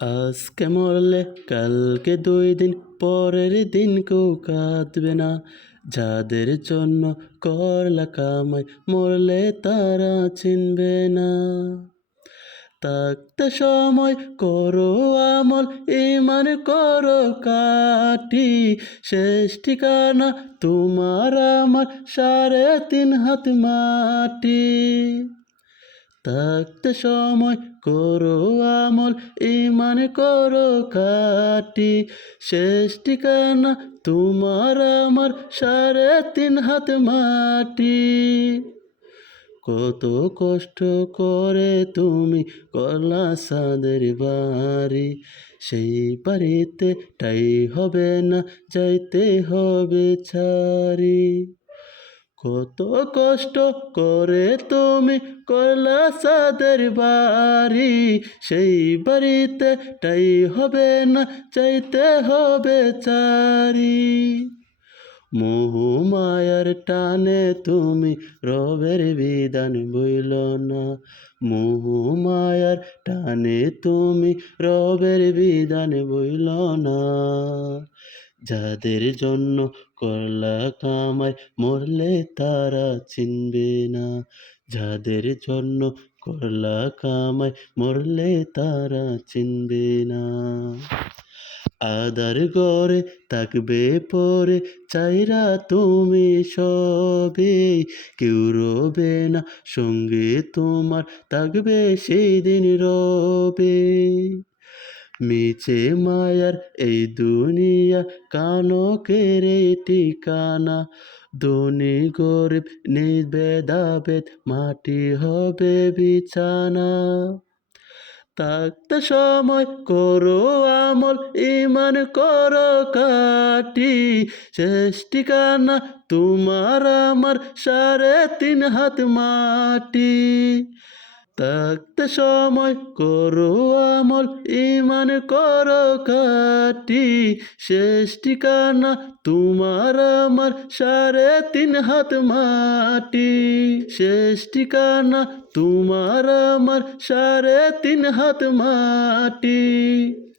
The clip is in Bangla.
আজকে মরলে কালকে 2 দিন পরের দিন কেউ কাঁদবে না। যাদের জন্য করলা কামাই মরলে তারা চিনবে না। থাকতে সময় করো আমল, ইমান করো কাটি। শেষ ঠিকানা তোমার আমার 3.5 হাত মাটি। থাকতে সময় করো আমল, ইমান করো খাঁটি। শেষ ঠিকানা তোমার আমার 3.5 হাত মাটি। কত কষ্ট করে তুমি করলা ছাদের বাড়ি, সেই বাড়িতে ঠাই হবে না, যাইতে হবে ছাড়ি। কত কষ্ট করে তুমি করলা ছাদের বাড়ি, সেই বাড়িতে ঠাই হবে না, চাইতে হবে চারি। মোহ মায়ার টানে তুমি রবের বিধান বইল না। মোহ মায়ার টানে তুমি রবের বিধান বইল না। যাদের জন্য করলা কামাই মরলে তারা চিনবে না। যাদের জন্য করলা কামাই মরলে তারা চিনবে না। আদার ঘরে থাকবে পরে চাইরা তুমি সবে, কেউ রবে না সঙ্গে তোমার, থাকবে সেদিন রবে। মিছে মায়ার এই দুনিয়া কানকের ঠিকানা। ধনী গরিব নেই ভেদাভেদ, মাটি হবে বিছানা। থাকতে সময় করো আমল, ইমান করো খাঁটি। শেষ ঠিকানা তোমার আমার 3.5 হাত মাটি। থাকতে সময় করো আমল, ইমান করো খাঁটি। শেষ ঠিকানা তোমার আমার 3.5 হাত মাটি। শেষ ঠিকানা তোমার আমার 3.5 হাত মাটি।